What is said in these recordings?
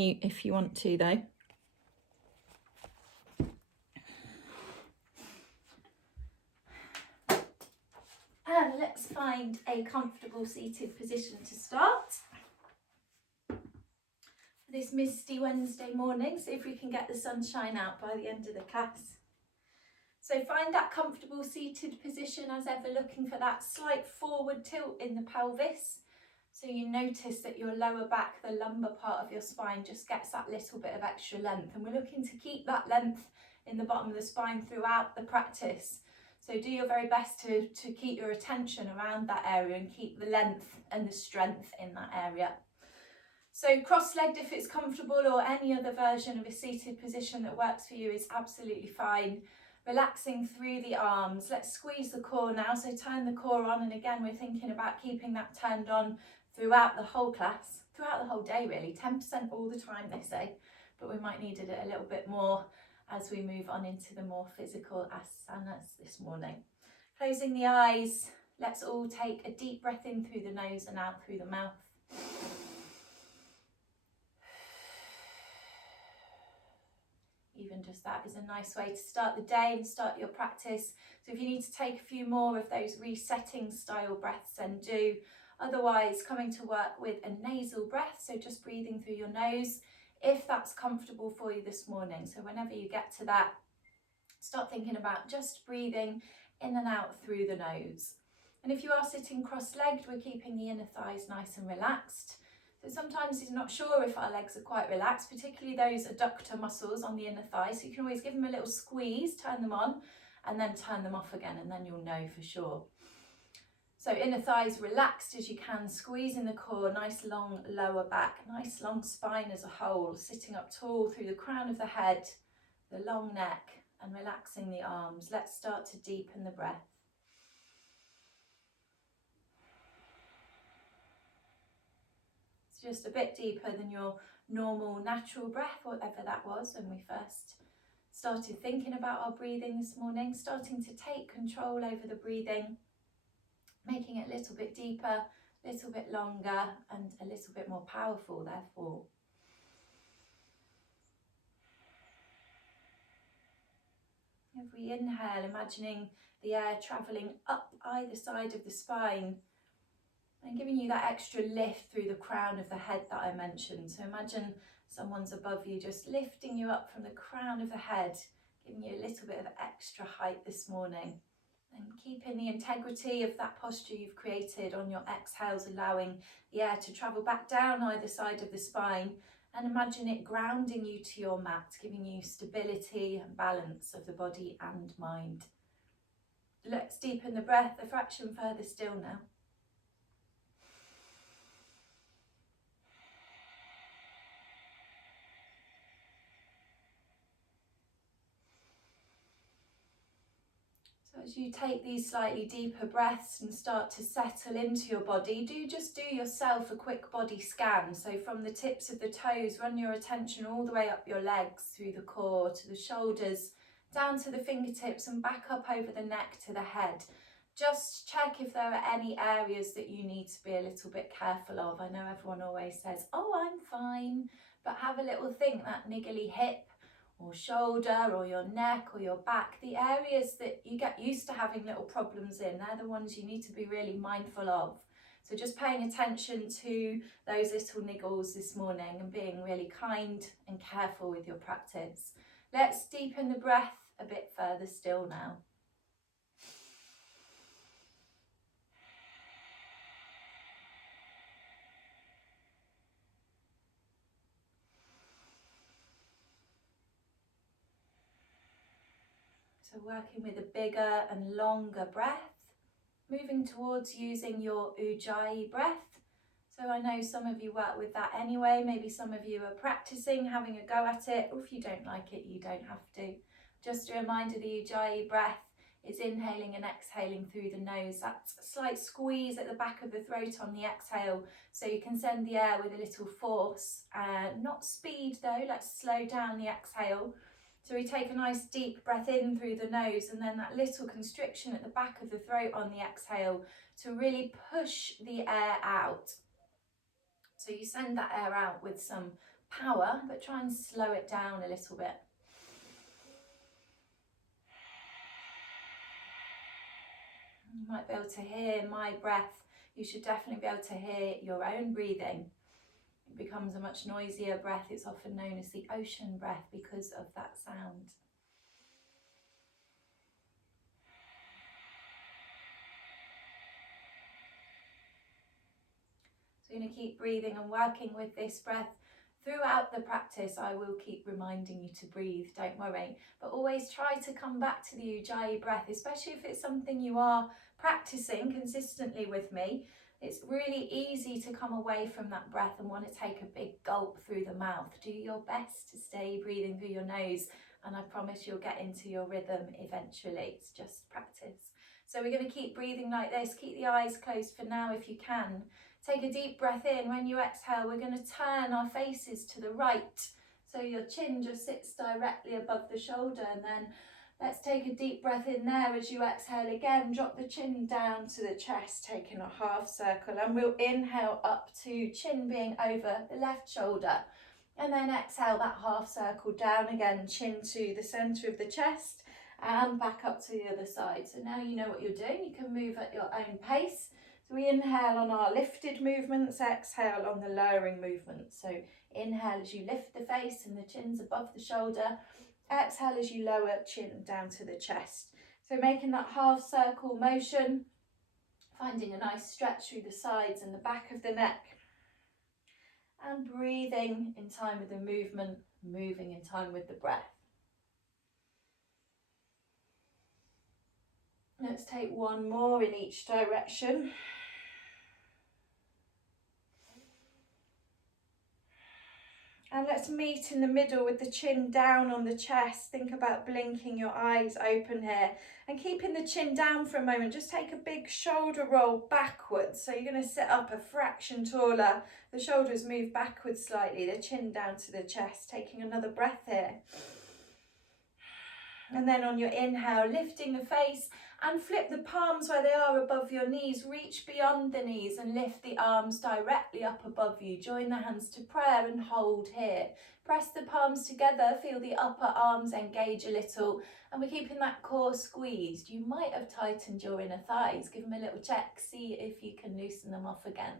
mute if you want to though. And let's find a comfortable seated position to start. This misty Wednesday morning, see if we can get the sunshine out by the end of the class. So find that comfortable seated position, as ever, looking for that slight forward tilt in the pelvis. So you notice that your lower back, the lumbar part of your spine, just gets that little bit of extra length. And we're looking to keep that length in the bottom of the spine throughout the practice. So do your very best to keep your attention around that area and keep the length and the strength in that area. So cross-legged if it's comfortable, or any other version of a seated position that works for you is absolutely fine. Relaxing through the arms. Let's squeeze the core now, so turn the core on, and again we're thinking about keeping that turned on throughout the whole class, throughout the whole day really. 10% all the time they say, but we might need it a little bit more as we move on into the more physical asanas this morning. Closing the eyes, let's all take a deep breath in through the nose and out through the mouth. Even just that is a nice way to start the day and start your practice. So if you need to take a few more of those resetting style breaths, then do. Otherwise, coming to work with a nasal breath, so just breathing through your nose, if that's comfortable for you this morning. So whenever you get to that, start thinking about just breathing in and out through the nose. And if you are sitting cross-legged, we're keeping the inner thighs nice and relaxed. So sometimes you're not sure if our legs are quite relaxed, particularly those adductor muscles on the inner thigh. So you can always give them a little squeeze, turn them on, and then turn them off again, and then you'll know for sure. So inner thighs relaxed as you can, squeezing the core, nice long lower back, nice long spine as a whole, sitting up tall through the crown of the head, the long neck, and relaxing the arms. Let's start to deepen the breath. Just a bit deeper than your normal natural breath, whatever that was when we first started thinking about our breathing this morning, starting to take control over the breathing, making it a little bit deeper, a little bit longer, and a little bit more powerful therefore. If we inhale, imagining the air travelling up either side of the spine, and giving you that extra lift through the crown of the head that I mentioned. So imagine someone's above you, just lifting you up from the crown of the head, giving you a little bit of extra height this morning. And keeping the integrity of that posture you've created on your exhales, allowing the air to travel back down either side of the spine. And imagine it grounding you to your mat, giving you stability and balance of the body and mind. Let's deepen the breath a fraction further still now. As you take these slightly deeper breaths and start to settle into your body, just do yourself a quick body scan. So from the tips of the toes, run your attention all the way up your legs, through the core, to the shoulders, down to the fingertips and back up over the neck to the head. Just check if there are any areas that you need to be a little bit careful of. I know everyone always says, oh, I'm fine, but have a little think, that niggly hip, or shoulder, or your neck, or your back, the areas that you get used to having little problems in, they're the ones you need to be really mindful of. So just paying attention to those little niggles this morning and being really kind and careful with your practice. Let's deepen the breath a bit further still now. So working with a bigger and longer breath, moving towards using your Ujjayi breath. So I know some of you work with that anyway, maybe some of you are practicing, having a go at it, or if you don't like it, you don't have to. Just a reminder, the Ujjayi breath is inhaling and exhaling through the nose. That's a slight squeeze at the back of the throat on the exhale, so you can send the air with a little force, not speed though. Let's slow down the exhale. So we take a nice deep breath in through the nose, and then that little constriction at the back of the throat on the exhale to really push the air out. So you send that air out with some power, but try and slow it down a little bit. You might be able to hear my breath. You should definitely be able to hear your own breathing. It becomes a much noisier breath. It's often known as the ocean breath because of that sound. So you're going to keep breathing and working with this breath. Throughout the practice, I will keep reminding you to breathe, don't worry. But always try to come back to the Ujjayi breath, especially if it's something you are practicing consistently with me. It's really easy to come away from that breath and want to take a big gulp through the mouth. Do your best to stay breathing through your nose, and I promise you'll get into your rhythm eventually. It's just practice. So we're going to keep breathing like this. Keep the eyes closed for now if you can. Take a deep breath in. When you exhale, we're going to turn our faces to the right. So your chin just sits directly above the shoulder, and then let's take a deep breath in there. As you exhale again, drop the chin down to the chest, taking a half circle, and we'll inhale up to chin being over the left shoulder, and then exhale that half circle down again, chin to the centre of the chest and back up to the other side. So now you know what you're doing. You can move at your own pace. So we inhale on our lifted movements, exhale on the lowering movements. So inhale as you lift the face and the chin's above the shoulder. Exhale as you lower chin down to the chest. So making that half circle motion, finding a nice stretch through the sides and the back of the neck. And breathing in time with the movement, moving in time with the breath. Let's take one more in each direction. And let's meet in the middle with the chin down on the chest. Think about blinking your eyes open here and keeping the chin down for a moment. Just take a big shoulder roll backwards. So you're going to sit up a fraction taller. The shoulders move backwards slightly, the chin down to the chest. Taking another breath here. And then on your inhale, lifting the face and flip the palms where they are above your knees. Reach beyond the knees and lift the arms directly up above you. Join the hands to prayer and hold here. Press the palms together, feel the upper arms engage a little, and we're keeping that core squeezed. You might have tightened your inner thighs. Give them a little check, see if you can loosen them off again.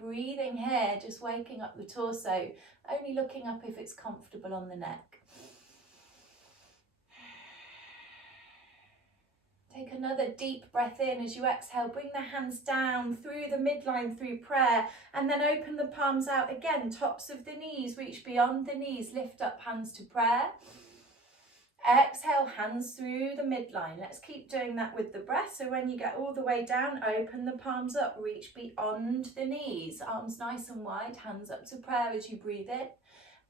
Breathing here, just waking up the torso, only looking up if it's comfortable on the neck. Take another deep breath in. As you exhale, bring the hands down through the midline through prayer, and then open the palms out again, tops of the knees, reach beyond the knees, lift up hands to prayer. Exhale, hands through the midline. Let's keep doing that with the breath. So when you get all the way down, open the palms up, reach beyond the knees, arms nice and wide, hands up to prayer as you breathe in.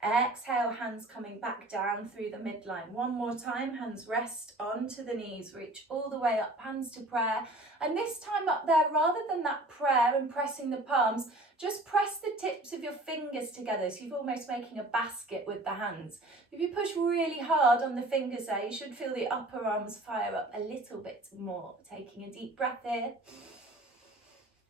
Exhale, hands coming back down through the midline. One more time, hands rest onto the knees, reach all the way up, hands to prayer. And this time up there, rather than that prayer and pressing the palms, just press the tips of your fingers together. So you're almost making a basket with the hands. If you push really hard on the fingers there, you should feel the upper arms fire up a little bit more. Taking a deep breath here.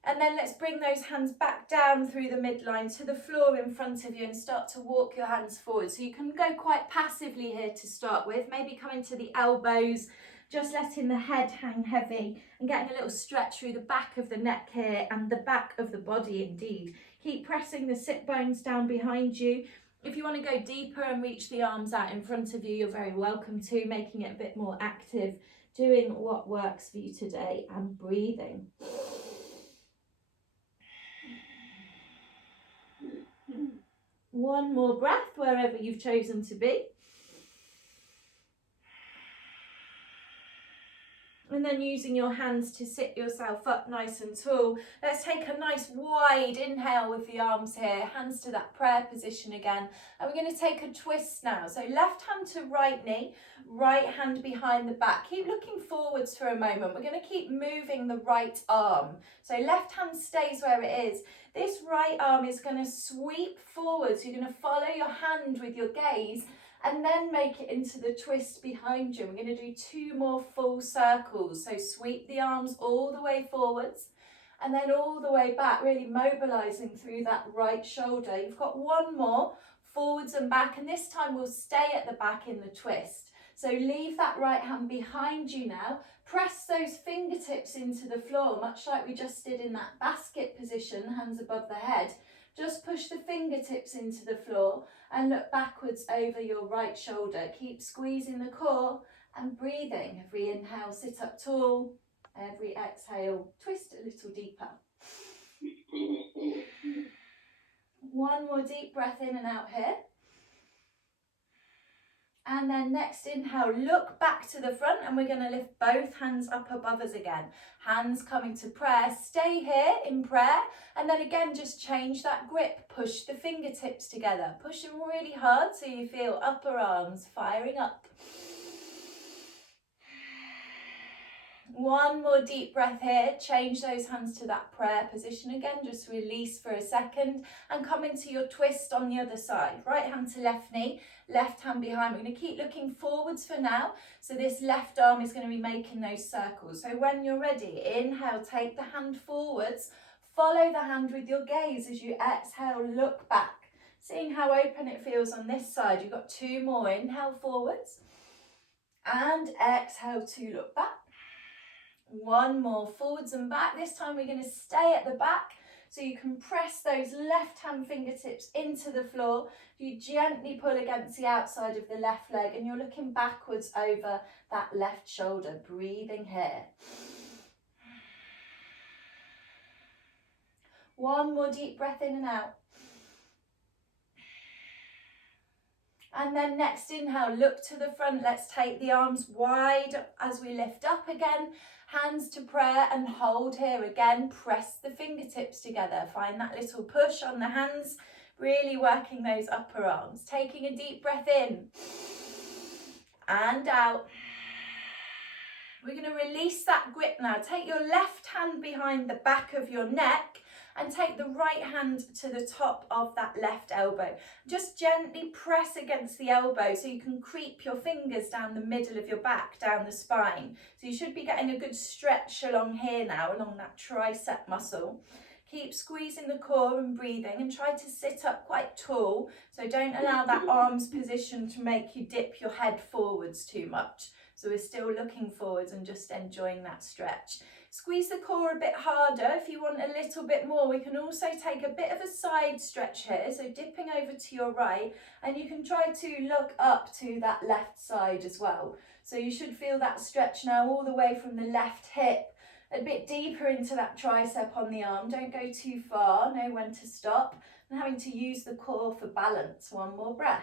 And then let's bring those hands back down through the midline to the floor in front of you and start to walk your hands forward. So you can go quite passively here to start with, maybe coming to the elbows, just letting the head hang heavy and getting a little stretch through the back of the neck here and the back of the body indeed. Keep pressing the sit bones down behind you. If you want to go deeper and reach the arms out in front of you, you're very welcome to, making it a bit more active, doing what works for you today and breathing. One more breath wherever you've chosen to be. And then using your hands to sit yourself up nice and tall. Let's take a nice wide inhale with the arms here, hands to that prayer position again. And we're going to take a twist now. So left hand to right knee, right hand behind the back. Keep looking forwards for a moment. We're going to keep moving the right arm. So left hand stays where it is. This right arm is going to sweep forwards. You're going to follow your hand with your gaze and then make it into the twist behind you. We're going to do 2 more full circles. So sweep the arms all the way forwards and then all the way back, really mobilising through that right shoulder. You've got 1 more forwards and back, and this time we'll stay at the back in the twist. So leave that right hand behind you now. Press those fingertips into the floor, much like we just did in that basket position, hands above the head. Just push the fingertips into the floor and look backwards over your right shoulder. Keep squeezing the core and breathing. Every inhale, sit up tall. Every exhale, twist a little deeper. One more deep breath in and out here. And then next inhale, look back to the front, and we're going to lift both hands up above us again. Hands coming to prayer. Stay here in prayer, and then again just change that grip. Push the fingertips together. Push them really hard so you feel upper arms firing up. One more deep breath here. Change those hands to that prayer position again. Just release for a second and come into your twist on the other side. Right hand to left knee, left hand behind. We're going to keep looking forwards for now. So this left arm is going to be making those circles. So when you're ready, inhale, take the hand forwards. Follow the hand with your gaze as you exhale, look back. Seeing how open it feels on this side. You've got two more. Inhale forwards and exhale to look back. One more, forwards and back. This time we're going to stay at the back, so you can press those left hand fingertips into the floor. You gently pull against the outside of the left leg, and you're looking backwards over that left shoulder, breathing here. One more deep breath in and out. And then next inhale, look to the front. Let's take the arms wide as we lift up again. Hands to prayer and hold here again. Press the fingertips together. Find that little push on the hands, really working those upper arms. Taking a deep breath in and out. We're going to release that grip now. Take your left hand behind the back of your neck and take the right hand to the top of that left elbow. Just gently press against the elbow so you can creep your fingers down the middle of your back, down the spine. So you should be getting a good stretch along here now, along that tricep muscle. Keep squeezing the core and breathing, and try to sit up quite tall. So don't allow that arms position to make you dip your head forwards too much. So we're still looking forwards and just enjoying that stretch. Squeeze the core a bit harder. If you want a little bit more, we can also take a bit of a side stretch here. So dipping over to your right, and you can try to look up to that left side as well. So you should feel that stretch now all the way from the left hip, a bit deeper into that tricep on the arm. Don't go too far, know when to stop, and having to use the core for balance. One more breath.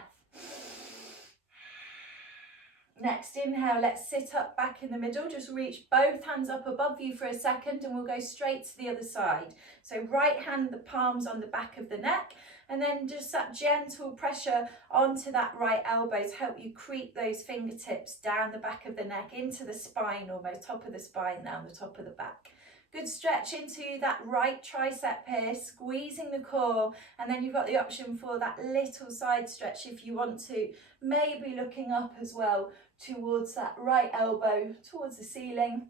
Next inhale, let's sit up back in the middle. Just reach both hands up above you for a second, and we'll go straight to the other side. So right hand, the palms on the back of the neck, and then just that gentle pressure onto that right elbow to help you creep those fingertips down the back of the neck into the spine, almost top of the spine, down the top of the back. Good stretch into that right tricep here, squeezing the core, and then you've got the option for that little side stretch if you want to, maybe looking up as well towards that right elbow, towards the ceiling,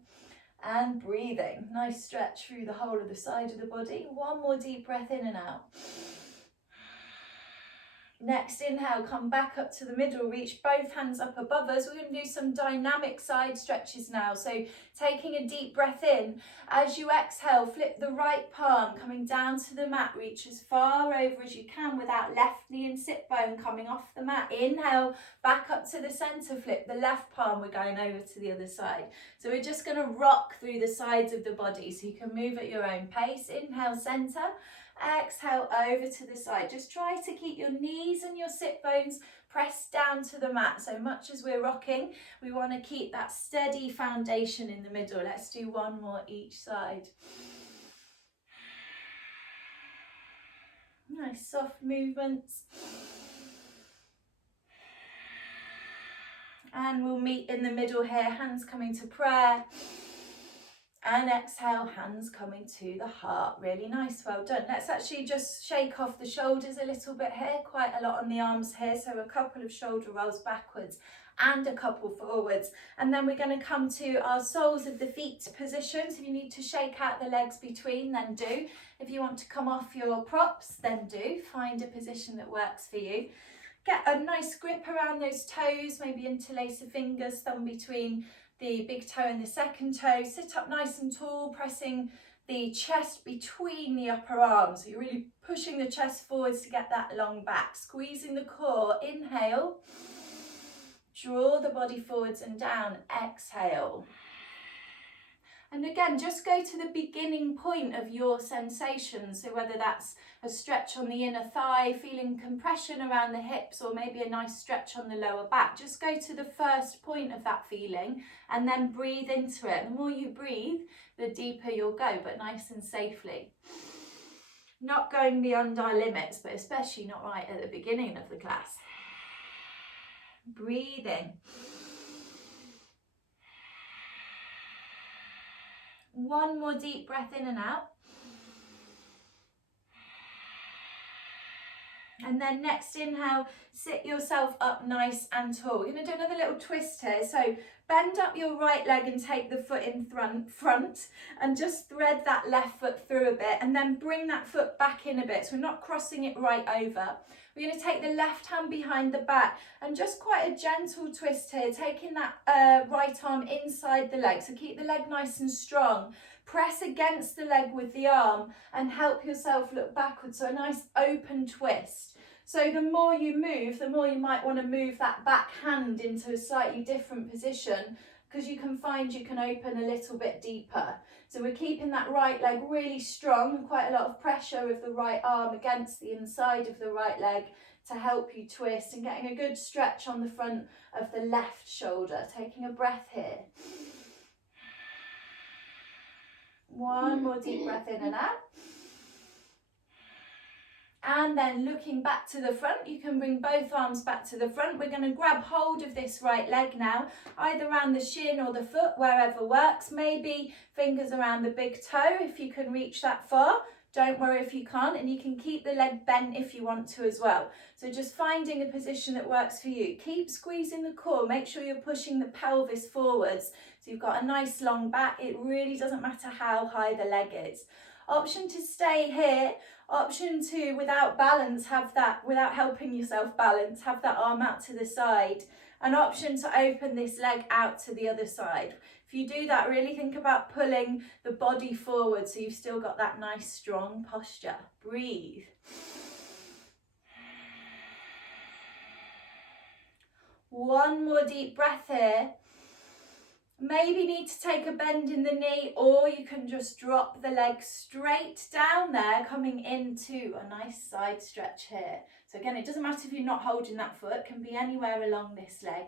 and breathing. Nice stretch through the whole of the side of the body. One more deep breath in and out. Next inhale, come back up to the middle, reach both hands up above us. We're going to do some dynamic side stretches now. So taking a deep breath in, as you exhale, flip the right palm coming down to the mat, reach as far over as you can without left knee and sit bone coming off the mat. Inhale, back up to the center, flip the left palm, we're going over to the other side. So we're just going to rock through the sides of the body so you can move at your own pace. Inhale, center. Exhale over to the side. Just try to keep your knees and your sit bones pressed down to the mat. So much as we're rocking, we want to keep that steady foundation in the middle. Let's do one more each side. Nice soft movements. And we'll meet in the middle here, hands coming to prayer. And exhale, hands coming to the heart. Really nice, well done. Let's actually just shake off the shoulders a little bit here, quite a lot on the arms here. So a couple of shoulder rolls backwards and a couple forwards. And then we're going to come to our soles of the feet position. So if you need to shake out the legs between, then do. If you want to come off your props, then do. Find a position that works for you. Get a nice grip around those toes, maybe interlace the fingers, thumb between the big toe and the second toe. Sit up nice and tall, pressing the chest between the upper arms. So you're really pushing the chest forwards to get that long back. Squeezing the core. Inhale. Draw the body forwards and down. Exhale. And again, just go to the beginning point of your sensation. So whether that's a stretch on the inner thigh, feeling compression around the hips, or maybe a nice stretch on the lower back. Just go to the first point of that feeling and then breathe into it. The more you breathe, the deeper you'll go, but nice and safely. Not going beyond our limits, but especially not right at the beginning of the class. Breathing. One more deep breath in and out. And then next inhale, sit yourself up nice and tall. You're going to do another little twist here. So bend up your right leg and take the foot in front and just thread that left foot through a bit and then bring that foot back in a bit. So we're not crossing it right over. We're going to take the left hand behind the back and just quite a gentle twist here, taking that right arm inside the leg. So keep the leg nice and strong. Press against the leg with the arm and help yourself look backwards. So a nice open twist. So the more you move, the more you might want to move that back hand into a slightly different position, because you can find you can open a little bit deeper. So we're keeping that right leg really strong and quite a lot of pressure of the right arm against the inside of the right leg to help you twist, and getting a good stretch on the front of the left shoulder. Taking a breath here. One more deep breath in and out. And then looking back to the front, you can bring both arms back to the front. We're going to grab hold of this right leg now, either around the shin or the foot, wherever works. Maybe fingers around the big toe if you can reach that far. Don't worry if you can't, and you can keep the leg bent if you want to as well. So just finding a position that works for you. Keep squeezing the core. Make sure you're pushing the pelvis forwards. So you've got a nice long back. It really doesn't matter how high the leg is. Option to stay here. Option to, without balance, have that, without helping yourself balance, have that arm out to the side. An option to open this leg out to the other side. If you do that, really think about pulling the body forward so you've still got that nice strong posture. Breathe. One more deep breath here. Maybe need to take a bend in the knee, or you can just drop the leg straight down there, coming into a nice side stretch here. So again, it doesn't matter if you're not holding that foot, it can be anywhere along this leg.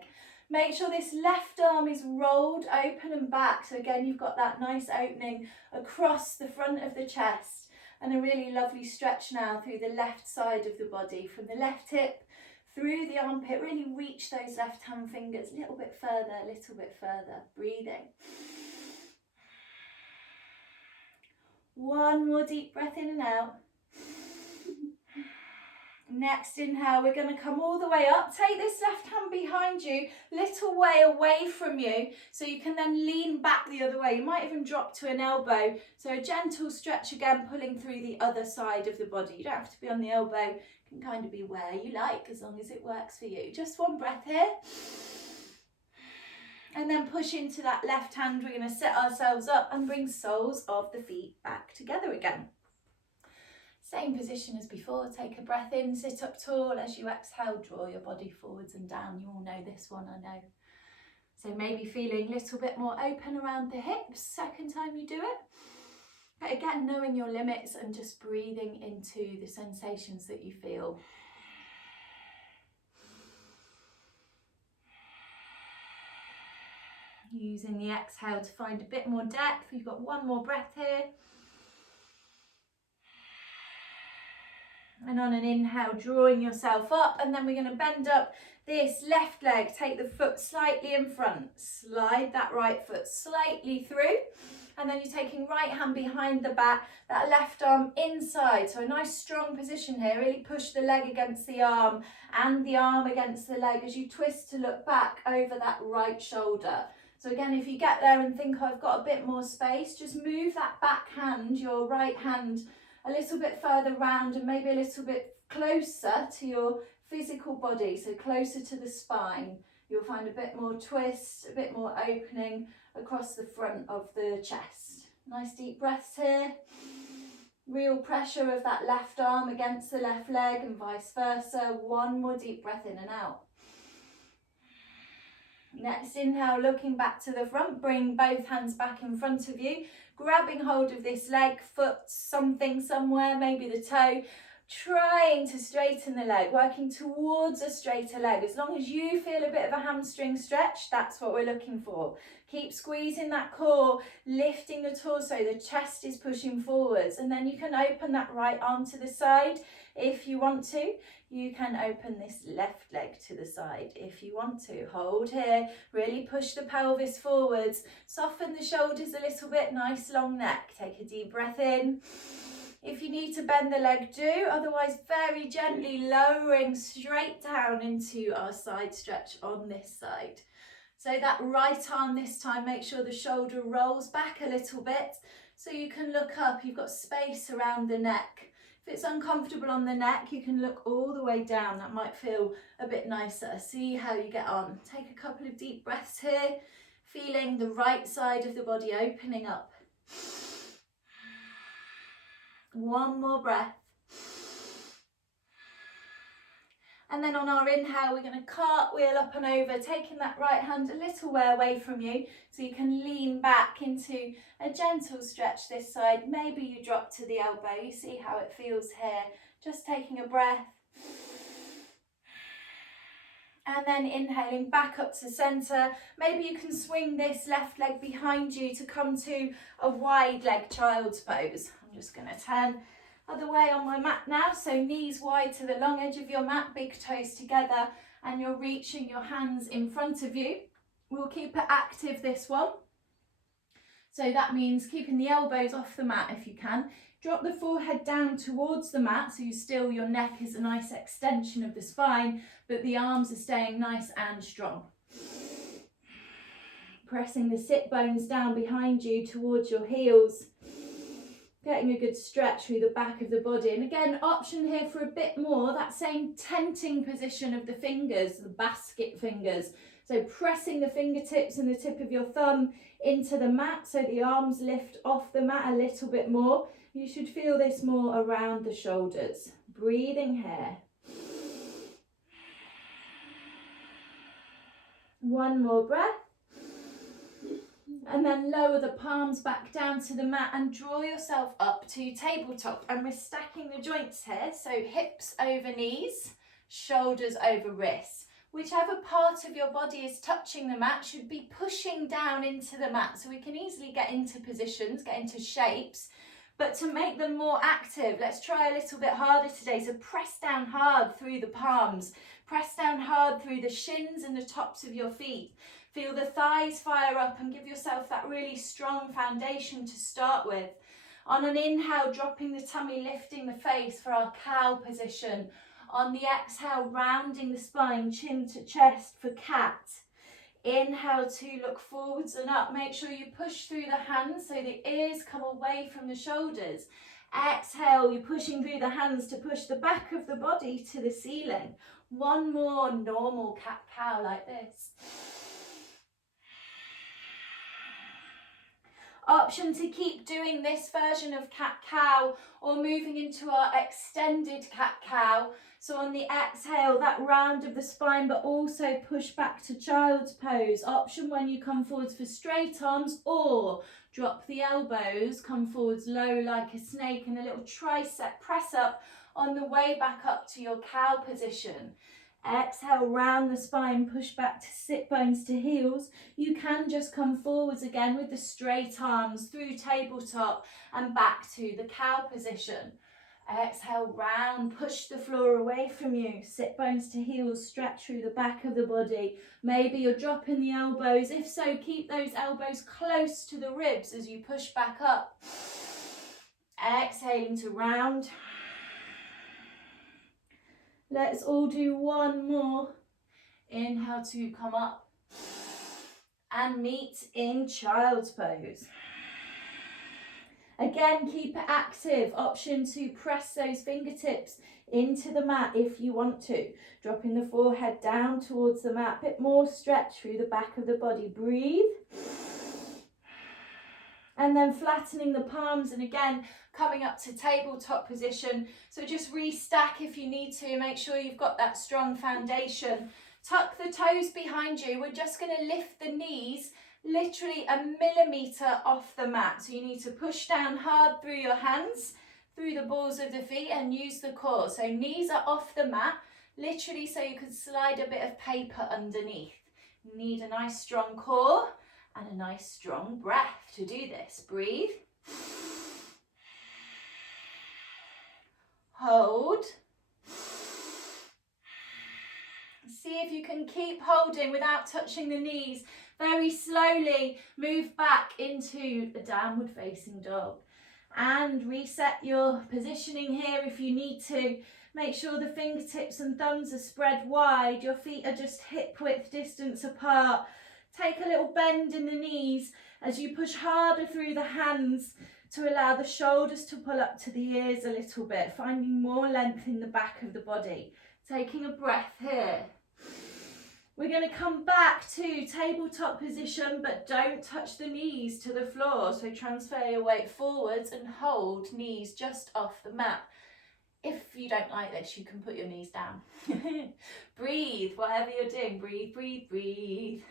Make sure this left arm is rolled open and back. So again, you've got that nice opening across the front of the chest, and a really lovely stretch now through the left side of the body, from the left hip through the armpit. Really reach those left hand fingers a little bit further, a little bit further. Breathing. One more deep breath in and out. Next inhale, we're going to come all the way up. Take this left hand behind you, little way away from you, so you can then lean back the other way. You might even drop to an elbow. So a gentle stretch again, pulling through the other side of the body. You don't have to be on the elbow. You can kind of be where you like, as long as it works for you. Just one breath here. And then push into that left hand. We're going to set ourselves up and bring soles of the feet back together again. Same position as before. Take a breath in, sit up tall. As you exhale, draw your body forwards and down. You all know this one, I know. So maybe feeling a little bit more open around the hips second time you do it. But again, knowing your limits and just breathing into the sensations that you feel. Using the exhale to find a bit more depth. We've got one more breath here. And on an inhale, drawing yourself up, and then we're going to bend up this left leg. Take the foot slightly in front, slide that right foot slightly through, And then you're taking right hand behind the back, that left arm inside. So a nice strong position here. Really push the leg against the arm and the arm against the leg as you twist to look back over that right shoulder. So again, if you get there and think, oh, I've got a bit more space, just move that back hand, your right hand, a little bit further round and maybe a little bit closer to your physical body, so closer to the spine. You'll find a bit more twist, a bit more opening across the front of the chest. Nice deep breaths here. Real pressure of that left arm against the left leg and vice versa. One more deep breath in and out. Next inhale, looking back to the front, bring both hands back in front of you, grabbing hold of this leg, foot, something somewhere, maybe the toe, trying to straighten the leg, working towards a straighter leg. As long as you feel a bit of a hamstring stretch, that's what we're looking for. Keep squeezing that core, lifting the torso, the chest is pushing forwards, and then you can open that right arm to the side if you want to. You can open this left leg to the side if you want to. Hold here, really push the pelvis forwards, soften the shoulders a little bit, nice long neck. Take a deep breath in. If you need to bend the leg, do. Otherwise, very gently lowering straight down into our side stretch on this side. So that right arm this time, make sure the shoulder rolls back a little bit so you can look up. You've got space around the neck. If it's uncomfortable on the neck, you can look all the way down. That might feel a bit nicer. See how you get on. Take a couple of deep breaths here, feeling the right side of the body opening up. One more breath. And then on our inhale, we're going to cartwheel up and over, taking that right hand a little way away from you so you can lean back into a gentle stretch this side. Maybe you drop to the elbow. You see how it feels here. Just taking a breath. And then inhaling back up to centre. Maybe you can swing this left leg behind you to come to a wide leg child's pose. I'm just going to turn other way on my mat now, so knees wide to the long edge of your mat, big toes together, and you're reaching your hands in front of you. We'll keep it active, this one. So that means keeping the elbows off the mat if you can. Drop the forehead down towards the mat, so your neck is a nice extension of the spine, but the arms are staying nice and strong. Pressing the sit bones down behind you towards your heels. Getting a good stretch through the back of the body. And again, option here for a bit more, that same tenting position of the fingers, the basket fingers. So pressing the fingertips and the tip of your thumb into the mat so the arms lift off the mat a little bit more. You should feel this more around the shoulders. Breathing here. One more breath. And then lower the palms back down to the mat and draw yourself up to tabletop. And we're stacking the joints here, so hips over knees, shoulders over wrists. Whichever part of your body is touching the mat should be pushing down into the mat, so we can easily get into positions, get into shapes. But to make them more active, let's try a little bit harder today. So press down hard through the palms, press down hard through the shins and the tops of your feet. Feel the thighs fire up and give yourself that really strong foundation to start with. On an inhale, dropping the tummy, lifting the face for our cow position. On the exhale, rounding the spine, chin to chest for cat. Inhale to look forwards and up. Make sure you push through the hands so the ears come away from the shoulders. Exhale, you're pushing through the hands to push the back of the body to the ceiling. One more normal cat-cow like this. Option to keep doing this version of cat-cow or moving into our extended cat-cow. So on the exhale, that round of the spine, but also push back to child's pose. Option when you come forwards for straight arms, or drop the elbows, come forwards low like a snake, and a little tricep press up on the way back up to your cow position. Exhale, round the spine, push back to sit bones to heels. You can just come forwards again with the straight arms through tabletop and back to the cow position. Exhale, round, push the floor away from you. Sit bones to heels, stretch through the back of the body. Maybe you're dropping the elbows. If so, keep those elbows close to the ribs as you push back up. Exhaling to round. Let's all do one more. Inhale to come up and meet in child's pose. Again, keep it active. Option to press those fingertips into the mat if you want to. Dropping the forehead down towards the mat. Bit more stretch through the back of the body. Breathe. And then flattening the palms, and again, coming up to tabletop position. So just restack if you need to. Make sure you've got that strong foundation. Tuck the toes behind you. We're just going to lift the knees literally a millimetre off the mat. So you need to push down hard through your hands, through the balls of the feet, and use the core. So knees are off the mat, literally so you could slide a bit of paper underneath. You need a nice strong core and a nice strong breath to do this. Breathe. Hold. See if you can keep holding without touching the knees. Very slowly move back into a downward facing dog. And reset your positioning here if you need to. Make sure the fingertips and thumbs are spread wide. Your feet are just hip width distance apart. Take a little bend in the knees as you push harder through the hands to allow the shoulders to pull up to the ears a little bit, finding more length in the back of the body. Taking a breath here. We're going to come back to tabletop position, but don't touch the knees to the floor. So transfer your weight forwards and hold knees just off the mat. If you don't like this, you can put your knees down. Breathe, whatever you're doing, breathe, breathe, breathe.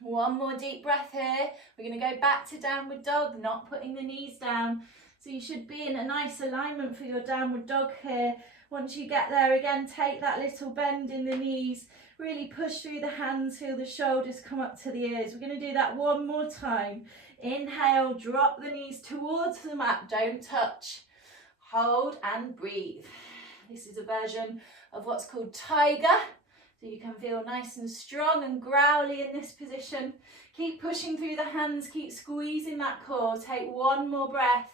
One more deep breath here. We're going to go back to downward dog, not putting the knees down. So you should be in a nice alignment for your downward dog here. Once you get there, again, take that little bend in the knees. Really push through the hands, feel the shoulders come up to the ears. We're going to do that one more time. Inhale, drop the knees towards the mat. Don't touch. Hold and breathe. This is a version of what's called tiger. So you can feel nice and strong and growly in this position. Keep pushing through the hands, keep squeezing that core. Take one more breath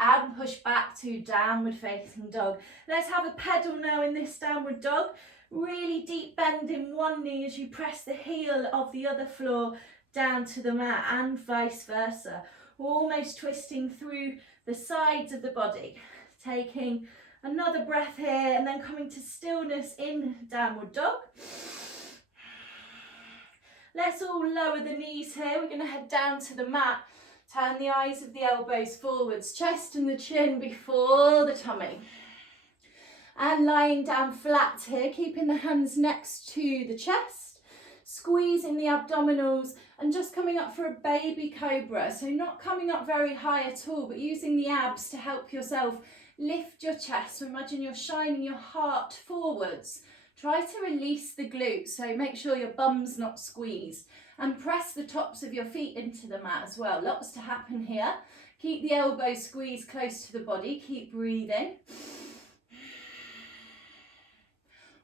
and push back to downward facing dog. Let's have a pedal now in this downward dog. Really deep bend in one knee as you press the heel of the other floor down to the mat, and vice versa. Almost twisting through the sides of the body. Taking another breath here and then coming to stillness in downward dog. Let's all lower the knees here. We're going to head down to the mat. Turn the eyes of the elbows forwards, chest and the chin before the tummy. And lying down flat here, keeping the hands next to the chest, squeezing the abdominals and just coming up for a baby cobra. So not coming up very high at all, but using the abs to help yourself lift your chest. So imagine you're shining your heart forwards. Try to release the glutes, so make sure your bum's not squeezed. And press the tops of your feet into the mat as well. Lots to happen here. Keep the elbows squeezed close to the body. Keep breathing.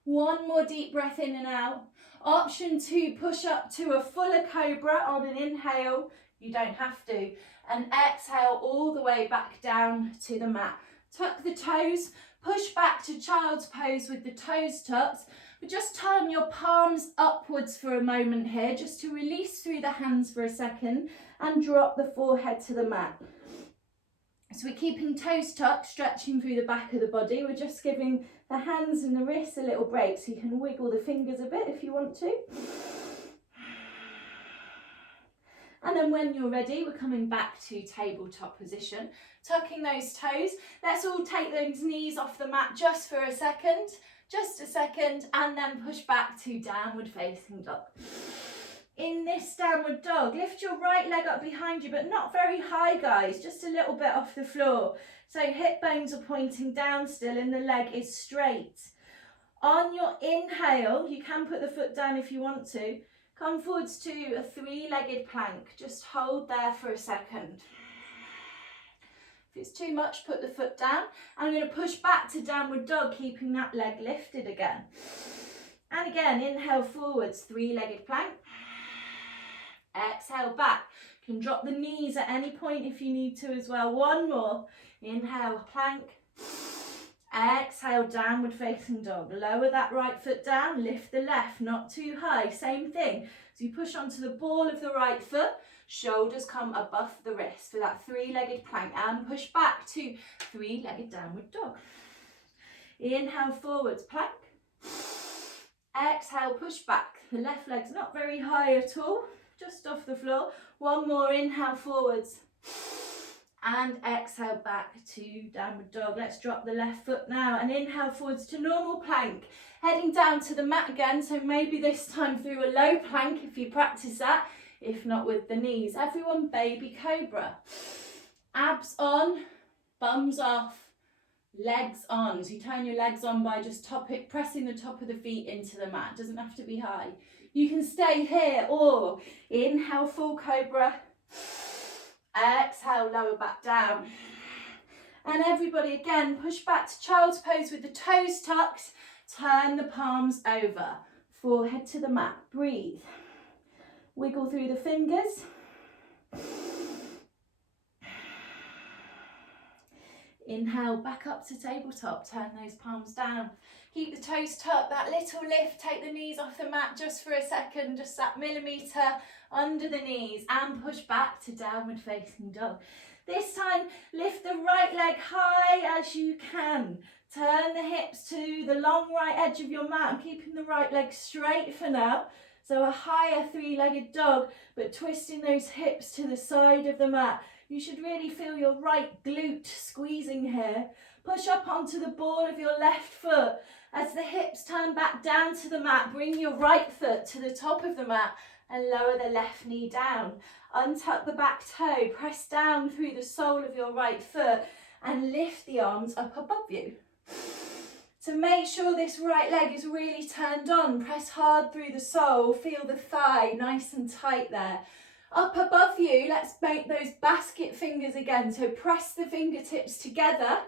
One more deep breath in and out. Option to push up to a fuller cobra on an inhale. You don't have to. And exhale all the way back down to the mat. Tuck the toes. Push back to child's pose with the toes tucked. But just turn your palms upwards for a moment here, just to release through the hands for a second and drop the forehead to the mat. So we're keeping toes tucked, stretching through the back of the body. We're just giving the hands and the wrists a little break, so you can wiggle the fingers a bit if you want to. And then when you're ready, we're coming back to tabletop position, tucking those toes. Let's all take those knees off the mat just for a second. Just a second, and then push back to downward facing dog. In this downward dog, lift your right leg up behind you, but not very high, guys, just a little bit off the floor. So hip bones are pointing down still and the leg is straight. On your inhale, you can put the foot down if you want to. Come forwards to a three-legged plank. Just hold there for a second. If it's too much, put the foot down. And I'm going to push back to downward dog, keeping that leg lifted again. And again, inhale forwards, three-legged plank. Exhale back. You can drop the knees at any point if you need to as well. One more. Inhale, plank. Exhale, downward facing dog. Lower that right foot down, lift the left, not too high. Same thing. So you push onto the ball of the right foot, shoulders come above the wrist for that three-legged plank, and push back to three-legged downward dog. Inhale forwards, plank. Exhale, push back. The left leg's not very high at all, just off the floor. One more, inhale forwards. And exhale back to downward dog. Let's drop the left foot now and inhale forwards to normal plank. Heading down to the mat again, so maybe this time through a low plank if you practice that, if not with the knees. Everyone, baby cobra. Abs on, bums off, legs on. So you turn your legs on by just pressing the top of the feet into the mat. Doesn't have to be high. You can stay here or inhale full cobra. Exhale, lower back down. And everybody again, push back to child's pose with the toes tucked. Turn the palms over. Forehead to the mat. Breathe. Wiggle through the fingers. Inhale, back up to tabletop. Turn those palms down. Keep the toes tucked, that little lift. Take the knees off the mat just for a second, just that millimetre under the knees, and push back to downward facing dog. This time, lift the right leg high as you can. Turn the hips to the long right edge of your mat. I'm keeping the right leg straight for now. So a higher three-legged dog, but twisting those hips to the side of the mat. You should really feel your right glute squeezing here. Push up onto the ball of your left foot. As the hips turn back down to the mat, bring your right foot to the top of the mat and lower the left knee down. Untuck the back toe, press down through the sole of your right foot and lift the arms up above you. To make sure this right leg is really turned on, press hard through the sole, feel the thigh nice and tight there. Up above you, let's make those basket fingers again. So press the fingertips together,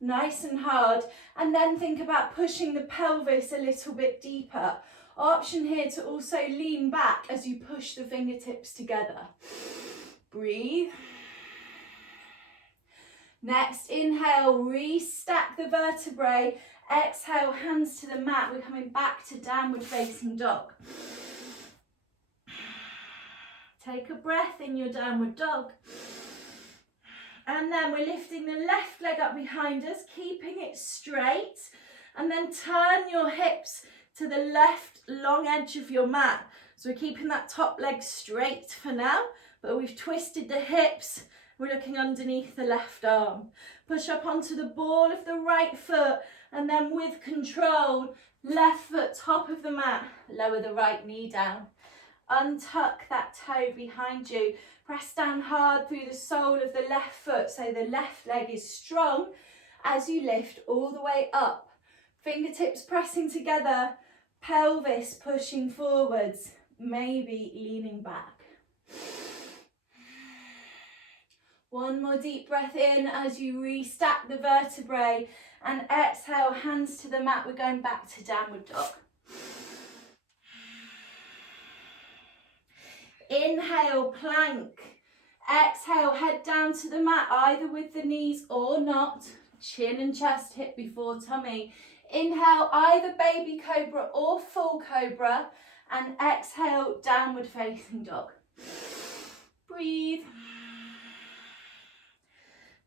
nice and hard, and then think about pushing the pelvis a little bit deeper. Option here to also lean back as you push the fingertips together. Breathe. Next, inhale, restack the vertebrae. Exhale, hands to the mat. We're coming back to downward facing dog. Take a breath in your downward dog. And then we're lifting the left leg up behind us, keeping it straight. And then turn your hips to the left long edge of your mat. So we're keeping that top leg straight for now, but we've twisted the hips. We're looking underneath the left arm. Push up onto the ball of the right foot, and then with control, left foot top of the mat, lower the right knee down. Untuck that toe behind you. Press down hard through the sole of the left foot so the left leg is strong as you lift all the way up. Fingertips pressing together, pelvis pushing forwards, maybe leaning back. One more deep breath in as you restack the vertebrae, and exhale, hands to the mat. We're going back to downward dog. Inhale, plank. Exhale, head down to the mat, either with the knees or not. Chin and chest hip before tummy. Inhale, either baby cobra or full cobra, and exhale, downward facing dog. Breathe.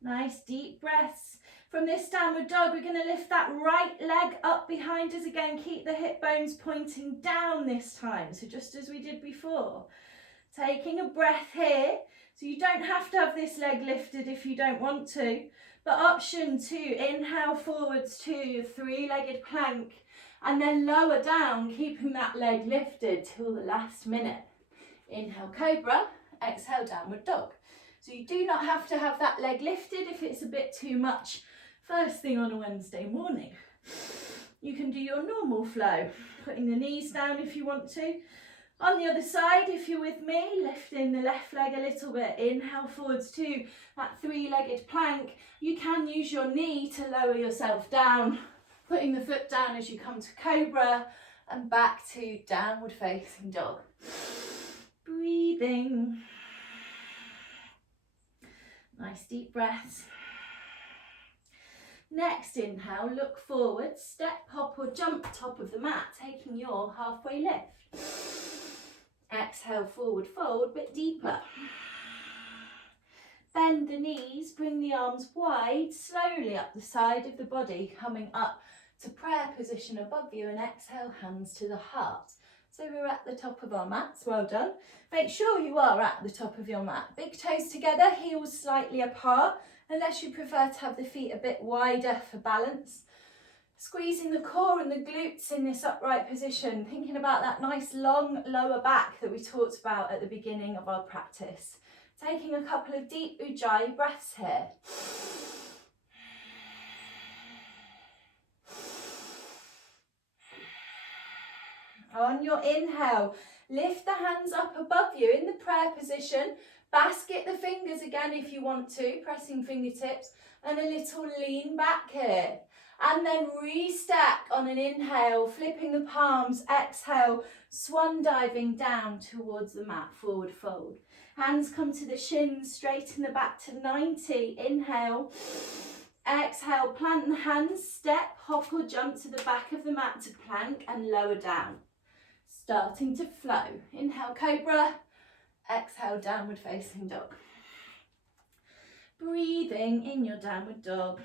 Nice deep breaths. From this downward dog, we're going to lift that right leg up behind us again. Keep the hip bones pointing down this time, so just as we did before. Taking a breath here, so you don't have to have this leg lifted if you don't want to, but option 2, inhale forwards to three-legged plank, and then lower down, keeping that leg lifted till the last minute. Inhale cobra, exhale downward dog. So you do not have to have that leg lifted if it's a bit too much first thing on a Wednesday morning. You can do your normal flow, putting the knees down if you want to, On the other side, if you're with me, lifting the left leg a little bit. Inhale forwards to that three-legged plank. You can use your knee to lower yourself down, putting the foot down as you come to cobra and back to downward facing dog. Breathing. Nice deep breaths. Next inhale, look forward, step, hop or jump top of the mat, taking your halfway lift. Exhale, forward fold, bit deeper. Bend the knees, bring the arms wide, slowly up the side of the body, coming up to prayer position above you, and exhale, hands to the heart. So we're at the top of our mats, well done. Make sure you are at the top of your mat. Big toes together, heels slightly apart, unless you prefer to have the feet a bit wider for balance. Squeezing the core and the glutes in this upright position, thinking about that nice long lower back that we talked about at the beginning of our practice. Taking a couple of deep ujjayi breaths here. On your inhale, lift the hands up above you in the prayer position. Basket the fingers again if you want to, pressing fingertips, and a little lean back here. And then restack on an inhale, flipping the palms, exhale, swan diving down towards the mat, forward fold. Hands come to the shins, straighten the back to 90, inhale. Exhale, plant the hands, step, hop or jump to the back of the mat to plank and lower down. Starting to flow. Inhale, cobra. Exhale, downward facing dog. Breathing in your downward dog.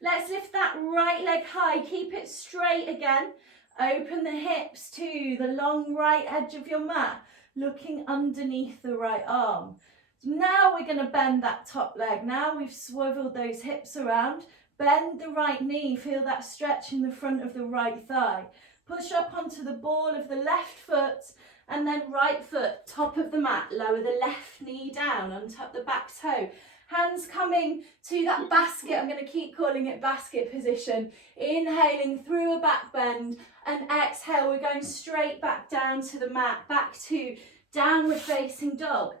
Let's lift that right leg high. Keep it straight again. Open the hips to the long right edge of your mat, looking underneath the right arm. Now we're going to bend that top leg. Now we've swiveled those hips around. Bend the right knee. Feel that stretch in the front of the right thigh. Push up onto the ball of the left foot, and then right foot, top of the mat. Lower the left knee down, untuck the back toe. Hands coming to that basket. I'm going to keep calling it basket position. Inhaling through a back bend, and exhale, we're going straight back down to the mat, back to downward facing dog.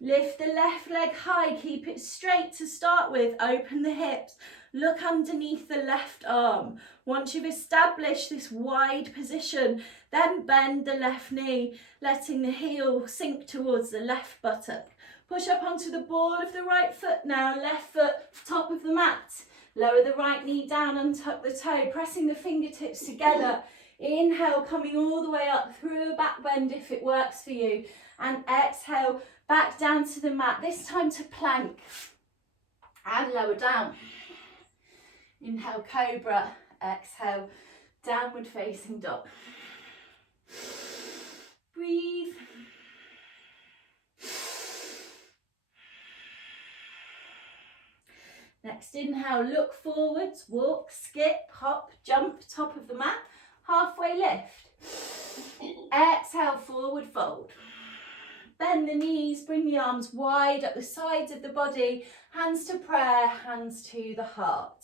Lift the left leg high, keep it straight to start with. Open the hips, look underneath the left arm. Once you've established this wide position, then bend the left knee, letting the heel sink towards the left buttock. Push up onto the ball of the right foot now, left foot, top of the mat. Lower the right knee down, untuck the toe, pressing the fingertips together. Inhale, coming all the way up through a back bend if it works for you. And exhale, back down to the mat, this time to plank. And lower down. Inhale, cobra. Exhale, downward facing dog. Breathe. Next inhale, look forwards, walk, skip, hop, jump, top of the mat, halfway lift. Exhale, forward fold. Bend the knees, bring the arms wide up the sides of the body, hands to prayer, hands to the heart.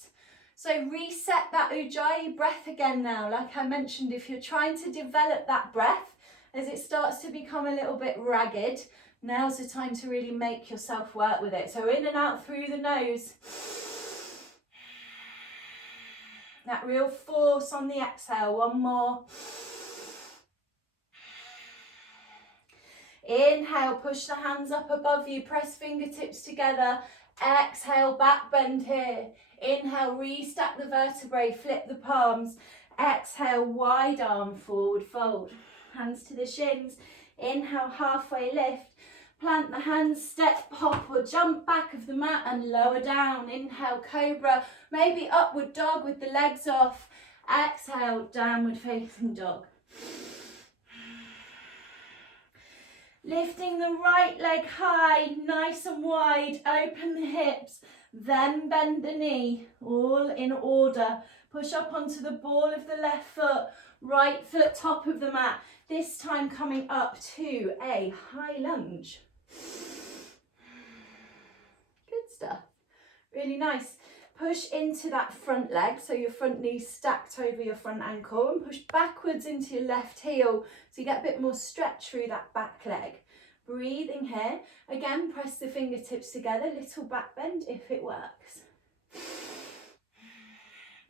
So reset that ujjayi breath again now. Like I mentioned, if you're trying to develop that breath, as it starts to become a little bit ragged, now's the time to really make yourself work with it. So in and out through the nose. That real force on the exhale. One more. Inhale, push the hands up above you, press fingertips together. Exhale, back bend here. Inhale, restack the vertebrae, flip the palms. Exhale, wide arm, forward fold. Hands to the shins. Inhale, halfway lift. Plant the hands, step, hop or jump back of the mat and lower down. Inhale, cobra, maybe upward dog with the legs off. Exhale, downward facing dog. Lifting the right leg high, nice and wide, open the hips, then bend the knee, all in order. Push up onto the ball of the left foot, right foot top of the mat, this time coming up to a high lunge. Good stuff, really nice. push into that front leg, so your front knee stacked over your front ankle, and push backwards into your left heel so you get a bit more stretch through that back leg. Breathing here. Again, press the fingertips together, little back bend if it works.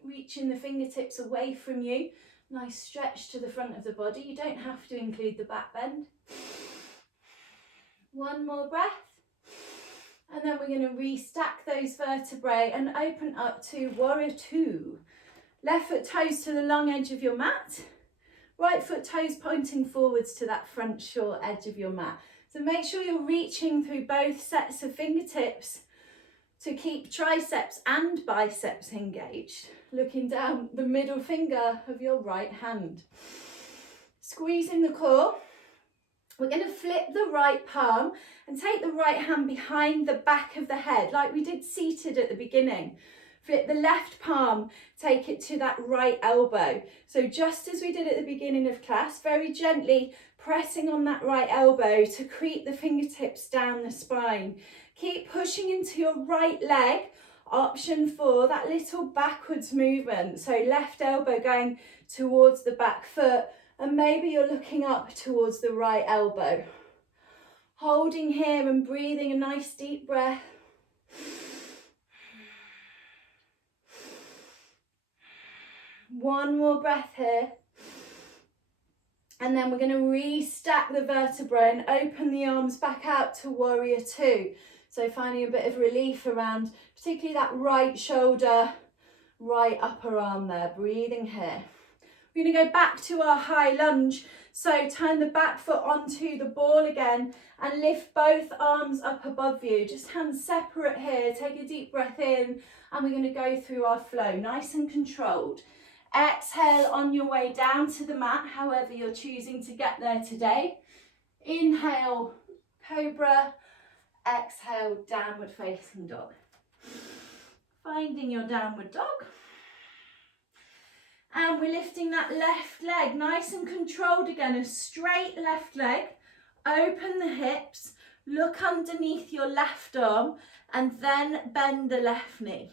Reaching the fingertips away from you. Nice stretch to the front of the body. You don't have to include the back bend. One more breath. And then we're going to restack those vertebrae and open up to warrior two. Left foot toes to the long edge of your mat. Right foot toes pointing forwards to that front short edge of your mat. So make sure you're reaching through both sets of fingertips to keep triceps and biceps engaged. Looking down the middle finger of your right hand. Squeezing the core. We're going to flip the right palm and take the right hand behind the back of the head, like we did seated at the beginning. Flip the left palm, take it to that right elbow. So just as we did at the beginning of class, very gently pressing on that right elbow to creep the fingertips down the spine. Keep pushing into your right leg. Option 4, that little backwards movement. So left elbow going towards the back foot, and maybe you're looking up towards the right elbow. Holding here and breathing a nice deep breath. One more breath here. And then we're going to restack the vertebrae and open the arms back out to warrior two. So finding a bit of relief around, particularly that right shoulder, right upper arm there. Breathing here. We're going to go back to our high lunge. So turn the back foot onto the ball again and lift both arms up above you. Just hands separate here. Take a deep breath in and we're going to go through our flow, nice and controlled. Exhale on your way down to the mat, however you're choosing to get there today. Inhale, cobra. Exhale, downward facing dog. Finding your downward dog. And we're lifting that left leg nice and controlled again, a straight left leg. Open the hips, look underneath your left arm and then bend the left knee.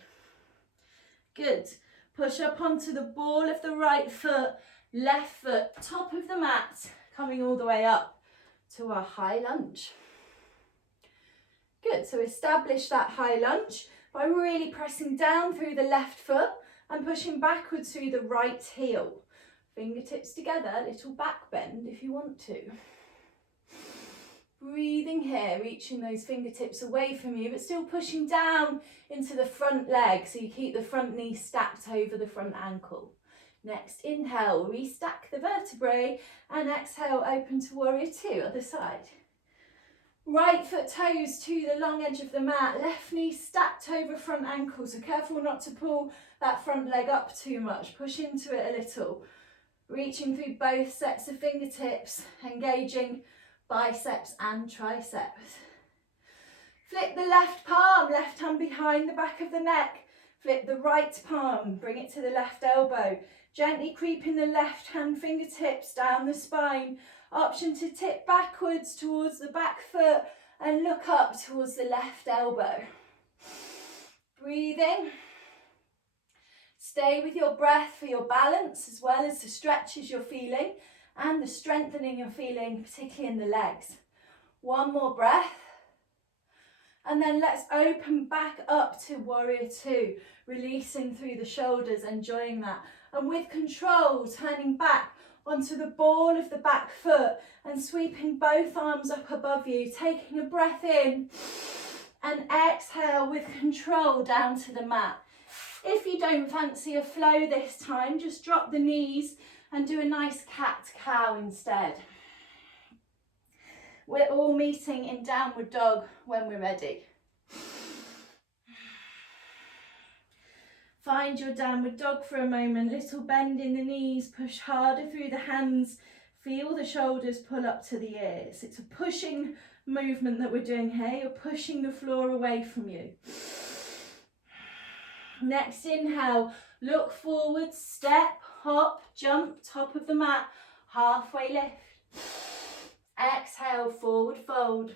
Good. Push up onto the ball of the right foot, left foot, top of the mat, coming all the way up to our high lunge. Good, so establish that high lunge by really pressing down through the left foot and pushing backwards through the right heel. Fingertips together, little back bend if you want to. Breathing here, reaching those fingertips away from you, but still pushing down into the front leg so you keep the front knee stacked over the front ankle. Next, inhale, restack the vertebrae, and exhale, open to warrior two, other side. Right foot toes to the long edge of the mat, left knee stacked over front ankle, so careful not to pull that front leg up too much, push into it a little. Reaching through both sets of fingertips, engaging biceps and triceps. Flip the left palm, left hand behind the back of the neck. Flip the right palm, bring it to the left elbow. Gently creeping the left hand fingertips down the spine. Option to tip backwards towards the back foot and look up towards the left elbow. Breathing. Stay with your breath for your balance as well as the stretches you're feeling and the strengthening you're feeling, particularly in the legs. One more breath. And then let's open back up to warrior two, releasing through the shoulders, enjoying that. And with control, turning back onto the ball of the back foot and sweeping both arms up above you, taking a breath in and exhale with control down to the mat. If you don't fancy a flow this time, just drop the knees and do a nice cat-cow instead. We're all meeting in downward dog when we're ready. Find your downward dog for a moment. Little bend in the knees, push harder through the hands. Feel the shoulders pull up to the ears. It's a pushing movement that we're doing here. You're pushing the floor away from you. Next inhale, look forward, step, hop, jump, top of the mat, halfway lift. Exhale, forward fold.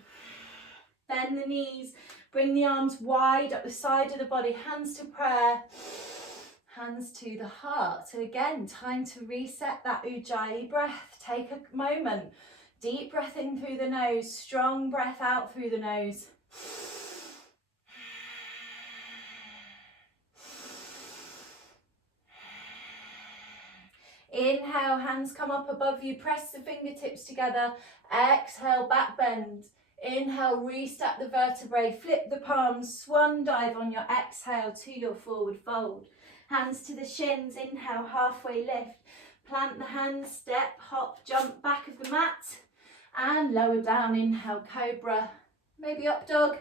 Bend the knees, Bring the arms wide up the side of the body, hands to prayer, hands to the heart. So again, time to reset that Ujjayi breath. Take a moment, deep breath in through the nose, strong breath out through the nose. Inhale, hands come up above you, press the fingertips together. Exhale, back bend. Inhale, restep the vertebrae, flip the palms, swan dive on your exhale to your forward fold. Hands to the shins, inhale, halfway lift. Plant the hands, step, hop, jump back of the mat. And lower down, inhale, cobra. Maybe up dog.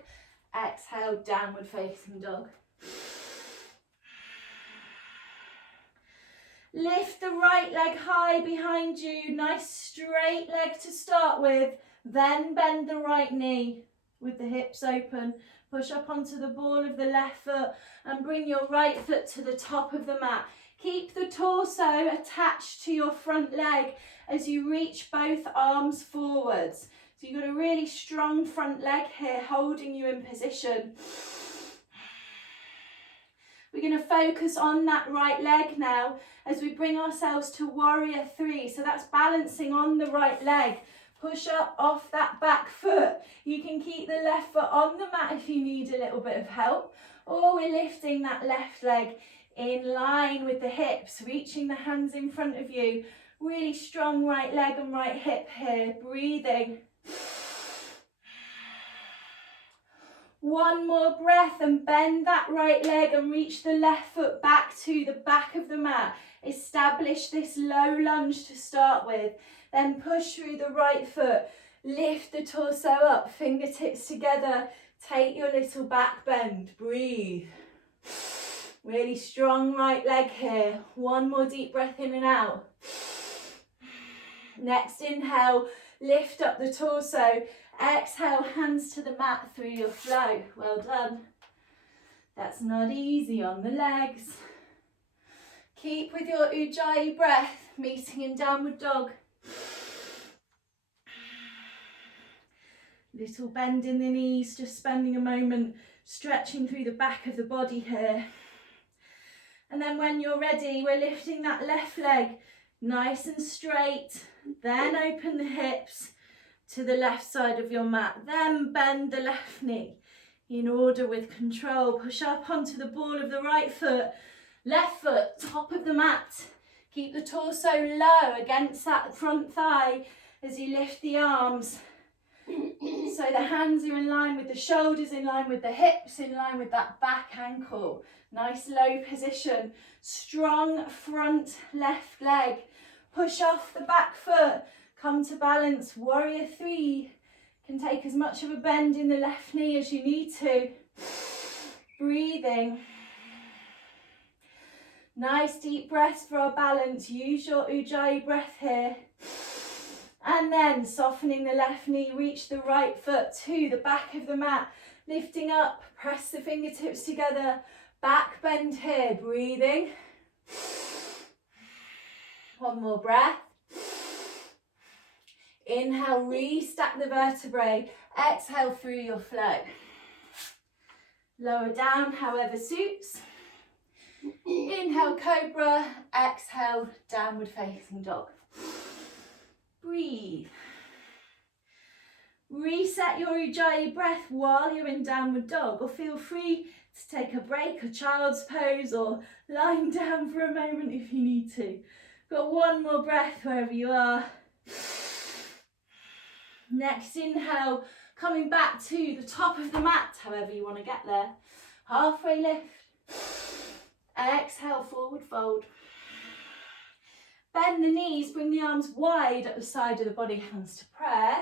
Exhale, downward facing dog. Lift the right leg high behind you. Nice straight leg to start with. Then bend the right knee with the hips open. Push up onto the ball of the left foot and bring your right foot to the top of the mat. Keep the torso attached to your front leg as you reach both arms forwards. So you've got a really strong front leg here holding you in position. We're going to focus on that right leg now as we bring ourselves to warrior three. So that's balancing on the right leg. Push up off that back foot. You can keep the left foot on the mat if you need a little bit of help. Or we're lifting that left leg in line with the hips, reaching the hands in front of you. Really strong right leg and right hip here. Breathing. One more breath and bend that right leg and reach the left foot back to the back of the mat. Establish this low lunge to start with. Then push through the right foot. Lift the torso up, fingertips together. Take your little back bend. Breathe. Really strong right leg here. One more deep breath in and out. Next inhale, lift up the torso. Exhale, hands to the mat through your flow. Well done. That's not easy on the legs. Keep with your Ujjayi breath, meeting in downward dog. Little bend in the knees, just spending a moment stretching through the back of the body here. And then when you're ready, we're lifting that left leg nice and straight. Then open the hips to the left side of your mat. Then bend the left knee in order with control. Push up onto the ball of the right foot. Left foot, top of the mat. Keep the torso low against that front thigh as you lift the arms. So the hands are in line with the shoulders, in line with the hips, in line with that back ankle. Nice low position. Strong front left leg. Push off the back foot. Come to balance. Warrior three. Can take as much of a bend in the left knee as you need to. Breathing. Nice deep breaths for our balance. Use your Ujjayi breath here. And then softening the left knee, reach the right foot to the back of the mat. Lifting up, press the fingertips together. Back bend here, breathing. One more breath. Inhale, restack the vertebrae. Exhale through your flow. Lower down, however suits. Inhale, cobra. Exhale, downward facing dog. Breathe. Reset your Ujjayi breath while you're in downward dog, or feel free to take a break, a child's pose, or lying down for a moment if you need to. Got one more breath wherever you are. Next inhale, coming back to the top of the mat, however you want to get there. Halfway lift. Exhale, forward fold. Bend the knees, bring the arms wide at the side of the body, hands to prayer.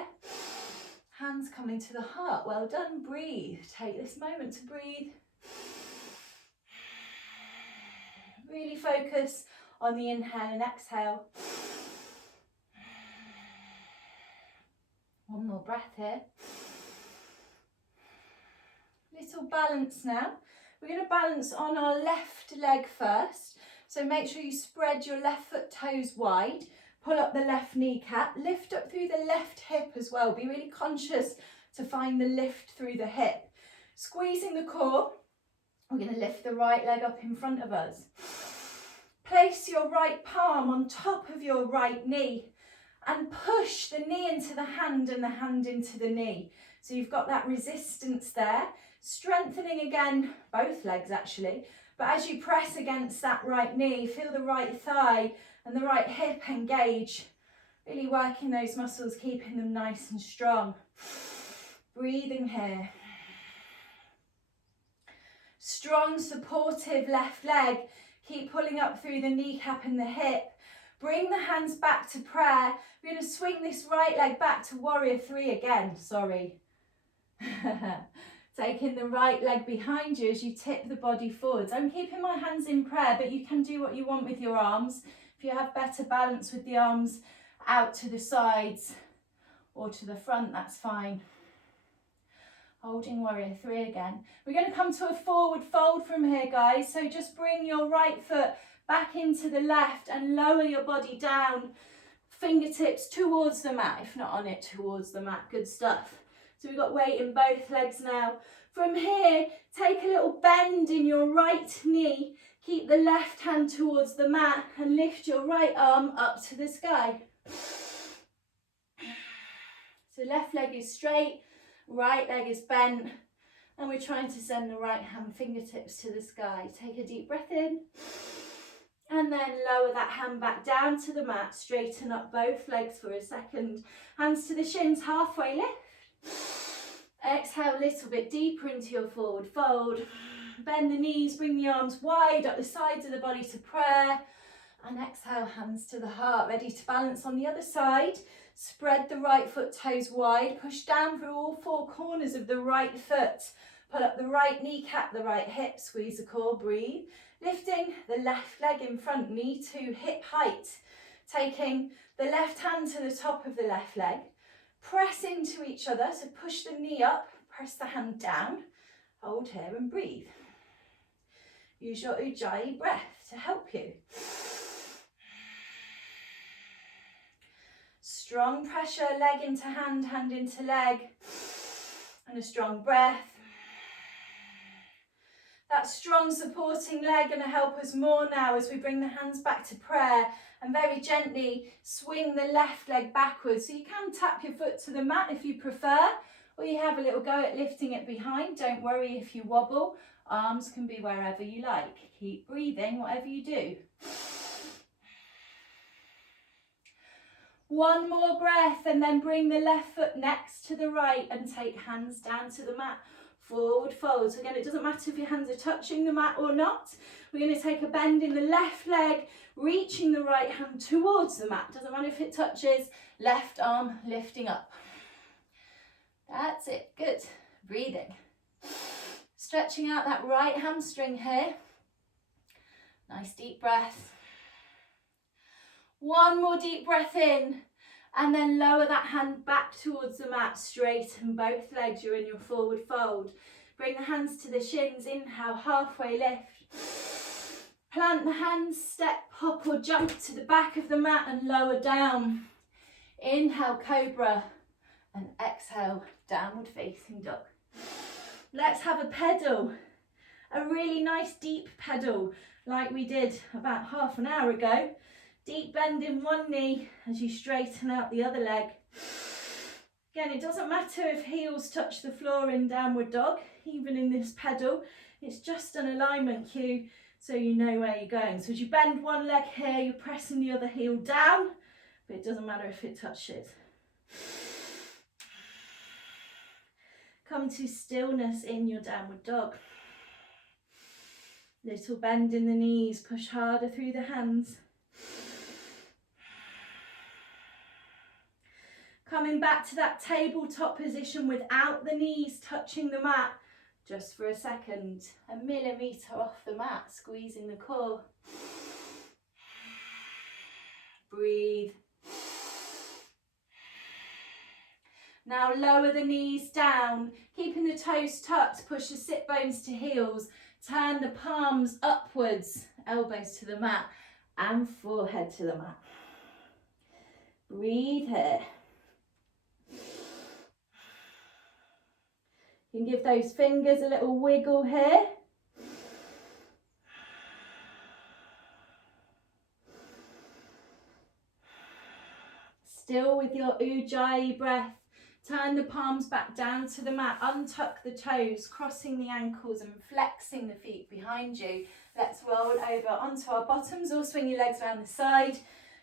Hands coming to the heart. Well done, breathe. Take this moment to breathe. Really focus on the inhale and exhale. One more breath here. Little balance now. We're going to balance on our left leg first. So make sure you spread your left foot toes wide. Pull up the left kneecap. Lift up through the left hip as well. Be really conscious to find the lift through the hip. Squeezing the core, we're going to lift the right leg up in front of us. Place your right palm on top of your right knee and push the knee into the hand and the hand into the knee. So you've got that resistance there, strengthening again, both legs actually, but as you press against that right knee, feel the right thigh and the right hip engage, really working those muscles, keeping them nice and strong. Breathing here. Strong, supportive left leg. Keep pulling up through the kneecap and the hip. Bring the hands back to prayer. We're going to swing this right leg back to warrior 3 again. Sorry. Taking the right leg behind you as you tip the body forwards. I'm keeping my hands in prayer, but you can do what you want with your arms. If you have better balance with the arms out to the sides or to the front, that's fine. Holding warrior 3 again. We're going to come to a forward fold from here, guys. So just bring your right foot back into the left and lower your body down. Fingertips towards the mat, if not on it, towards the mat. Good stuff. So we've got weight in both legs now. From here, take a little bend in your right knee. Keep the left hand towards the mat and lift your right arm up to the sky. So left leg is straight. Right leg is bent, and we're trying to send the right hand fingertips to the sky. Take a deep breath in, and then lower that hand back down to the mat. Straighten up both legs for a second. Hands to the shins, halfway lift. Exhale a little bit deeper into your forward fold. Bend the knees, bring the arms wide up the sides of the body to prayer. And exhale, hands to the heart, ready to balance on the other side. Spread the right foot toes wide, push down through all 4 corners of the right foot. Pull up the right kneecap, the right hip, squeeze the core, breathe. Lifting the left leg in front, knee to hip height. Taking the left hand to the top of the left leg. Press into each other, so push the knee up, press the hand down. Hold here and breathe. Use your Ujjayi breath to help you. Strong pressure, leg into hand, hand into leg, and a strong breath. That strong supporting leg going to help us more now as we bring the hands back to prayer and very gently swing the left leg backwards. So you can tap your foot to the mat if you prefer, or you have a little go at lifting it behind. Don't worry if you wobble. Arms can be wherever you like. Keep breathing, whatever you do. One more breath and then bring the left foot next to the right and take hands down to the mat. Forward fold. So again, it doesn't matter if your hands are touching the mat or not. We're going to take a bend in the left leg, reaching the right hand towards the mat. Doesn't matter if it touches. Left arm lifting up. That's it. Good. Breathing. Stretching out that right hamstring here. Nice deep breath. One more deep breath in, and then lower that hand back towards the mat, straighten both legs, you're in your forward fold. Bring the hands to the shins, inhale, halfway lift. Plant the hands, step, hop or jump to the back of the mat and lower down. Inhale, cobra, and exhale, downward facing dog. Let's have a pedal, a really nice deep pedal like we did about half an hour ago. Deep bend in one knee as you straighten out the other leg. Again, it doesn't matter if heels touch the floor in downward dog, even in this pedal. It's just an alignment cue so you know where you're going. So as you bend one leg here, you're pressing the other heel down, but it doesn't matter if it touches. Come to stillness in your downward dog. Little bend in the knees, push harder through the hands. Coming back to that tabletop position without the knees touching the mat, just for a second, a millimetre off the mat, squeezing the core. Breathe. Now lower the knees down, keeping the toes tucked, push the sit bones to heels, turn the palms upwards, elbows to the mat and forehead to the mat. Breathe here. You can give those fingers a little wiggle here. Still with your Ujjayi breath, turn the palms back down to the mat, untuck the toes, crossing the ankles and flexing the feet behind you. Let's roll over onto our bottoms or swing your legs around the side.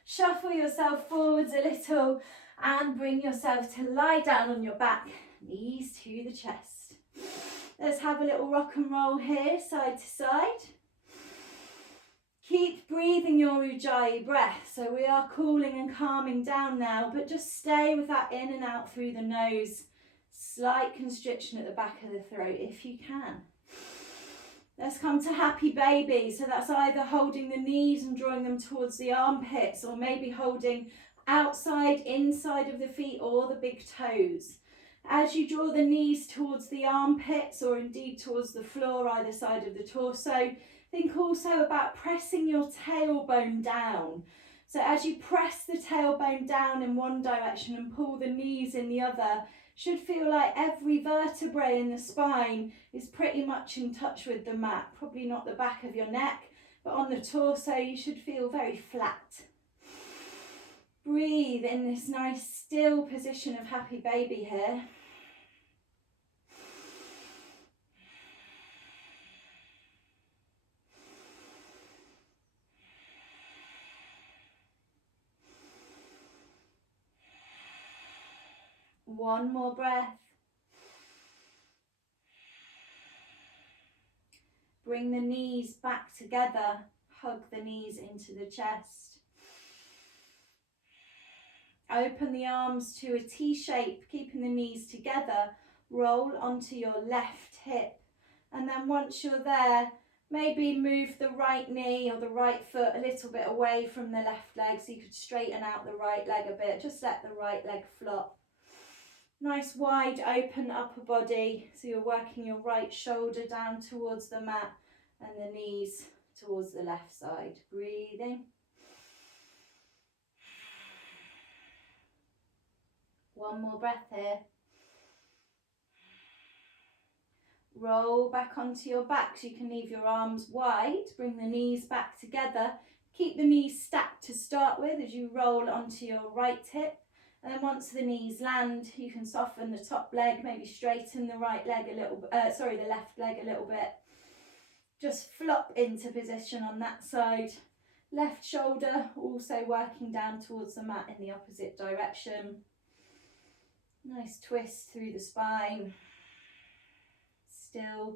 Shuffle yourself forwards a little and bring yourself to lie down on your back, knees to the chest. Let's have a little rock and roll here, side to side. Keep breathing your Ujjayi breath. So we are cooling and calming down now, but just stay with that in and out through the nose. Slight constriction at the back of the throat if you can. Let's come to happy baby. So that's either holding the knees and drawing them towards the armpits, or maybe holding outside, inside of the feet or the big toes. As you draw the knees towards the armpits or indeed towards the floor either side of the torso, think also about pressing your tailbone down. So as you press the tailbone down in one direction and pull the knees in the other, should feel like every vertebrae in the spine is pretty much in touch with the mat. Probably not the back of your neck, but on the torso you should feel very flat. Breathe in this nice still position of happy baby here. One more breath. Bring the knees back together. Hug the knees into the chest. Open the arms to a T shape, keeping the knees together. Roll onto your left hip. And then once you're there, maybe move the right knee or the right foot a little bit away from the left leg so you could straighten out the right leg a bit. Just let the right leg flop. Nice wide open upper body, so you're working your right shoulder down towards the mat and the knees towards the left side. Breathing. One more breath here. Roll back onto your back so you can leave your arms wide. Bring the knees back together. Keep the knees stacked to start with as you roll onto your right hip. And then once the knees land, you can soften the top leg, maybe straighten the right leg a little bit, the left leg a little bit. Just flop into position on that side. Left shoulder also working down towards the mat in the opposite direction. Nice twist through the spine. Still.